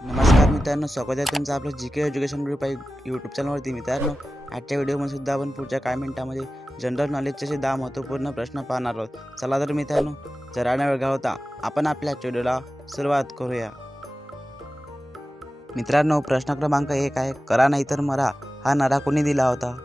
नमस्कार मित्रांनो, स्वागत आहे तुमचं आपलं जीके एज्युकेशन ग्रुप आहे यूट्यूब चॅनलवरती। मित्रांनो, आजच्या व्हिडिओमध्ये सुद्धा आपण पुढच्या काही मिनिटांमध्ये जनरल नॉलेजचे 10 महत्त्वपूर्ण प्रश्न पाहणार आहोत। चला तर मित्रांनो, जरा वेळ घालवता आपण आपल्या व्हिडिओला सुरुवात करूया। मित्रांनो, प्रश्न क्रमांक 1 आहे, करा नाहीतर मरा हा नारा कोणी दिला होता?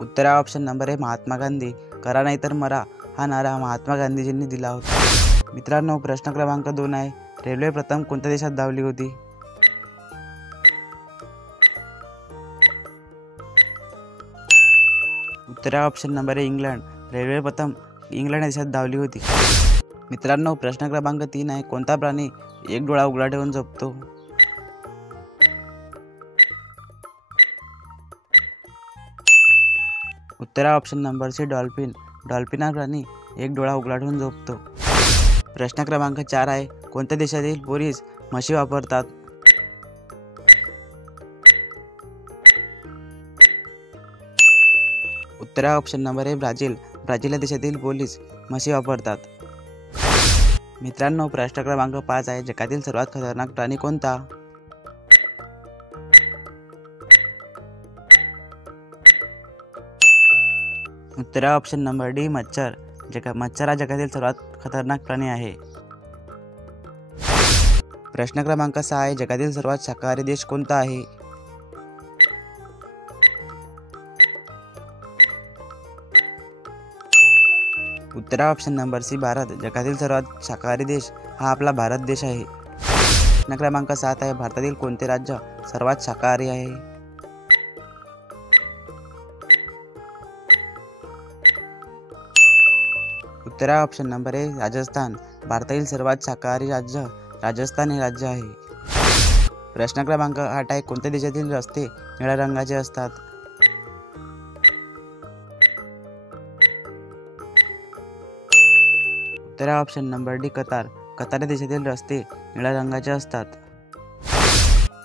उत्तर ऑप्शन नंबर ए महात्मा गांधी। करा नाहीतर मरा हा नारा महात्मा गांधीजींनी दिला होता। मित्रांनो, प्रश्न क्रमांक 2 आहे, रेल्वे प्रथम कोणत्या देशात धावली होती? उत्तर option number A England. Railway प्रथम इंग्लंड देशात धावली होती। मित्रांनो, प्रश्न क्रमांक 3 आहे, कोणता प्राणी एक डोळा उघडा ठेवून झोपतो? उत्तर option number C dolphin. Dolphin हा प्राणी एक डोळा उघडा ठेवून झोपतो। प्रश्न क्रमांक 4 आहे, कोणत्या देशातील पोलीस म्हशी वापरतात? उत्तर option number A Brazil. Brazil या देशातील पोलीस म्हशी वापरतात। मित्रांनो, प्रश्न क्रमांक 5 आहे, जगातील सर्वात खतरनाक प्राणी कोणता? उत्तर ऑप्शन नंबर डी मच्छर। मच्छर हा जगातील सर्वात खतरनाक प्राणी आहे। प्रश्न क्रमांक 6 आहे, जगातील सर्वात शाकाहारी देश कोणता आहे? उत्तर ऑप्शन नंबर सी भारत। जगातील सर्वात शाकाहारी देश हा आपला भारत देश आहे। प्रश्न क्रमांक 7 आहे, भारतातील कोणते राज्य सर्वात शाकाहारी आहे? उत्तर ऑप्शन नंबर ए राजस्थान। भारतातील सर्वात शाकाहारी राज्य राजस्थान हे राज्य आहे। प्रश्न क्रमांक 8 आहे, कोणत्या देशातील रस्ते निळ्या रंगाचे असतात? उत्तर ऑप्शन नंबर डी कतार। कतार या देशातील रस्ते निळ्या रंगाचे असतात।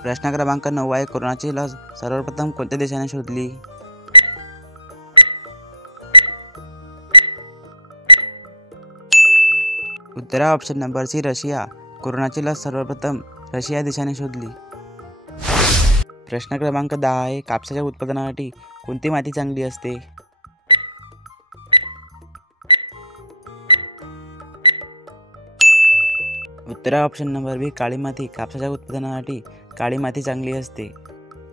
प्रश्न क्रमांक 9 आहे, कोरोनाची लस सर्वप्रथम कोणत्या देशाने शोधली? उत्तर ऑप्शन नंबर सी रशिया। कोरोनाची लस सर्वप्रथम रशिया देशाने शोधली। प्रश्न क्रमांक 10 आहे, कापसाच्या उत्पादनासाठी कोणती माती चांगली असते? उत्तर ऑप्शन नंबर बी काळी माती। कापसाच्या उत्पादनासाठी काळी माती चांगली असते।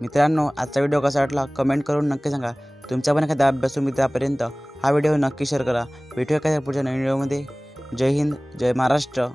मित्रांनो, आजचा व्हिडिओ कसा वाटला कमेंट करून नक्की सांगा। तुमचा पण एखादा अभ्यासू मित्रापर्यंत हा व्हिडिओ नक्की शेअर करा। भेटूया एखाद्या पुढच्या नवीन व्हिडिओमध्ये। जय हिंद, जय महाराष्ट्र।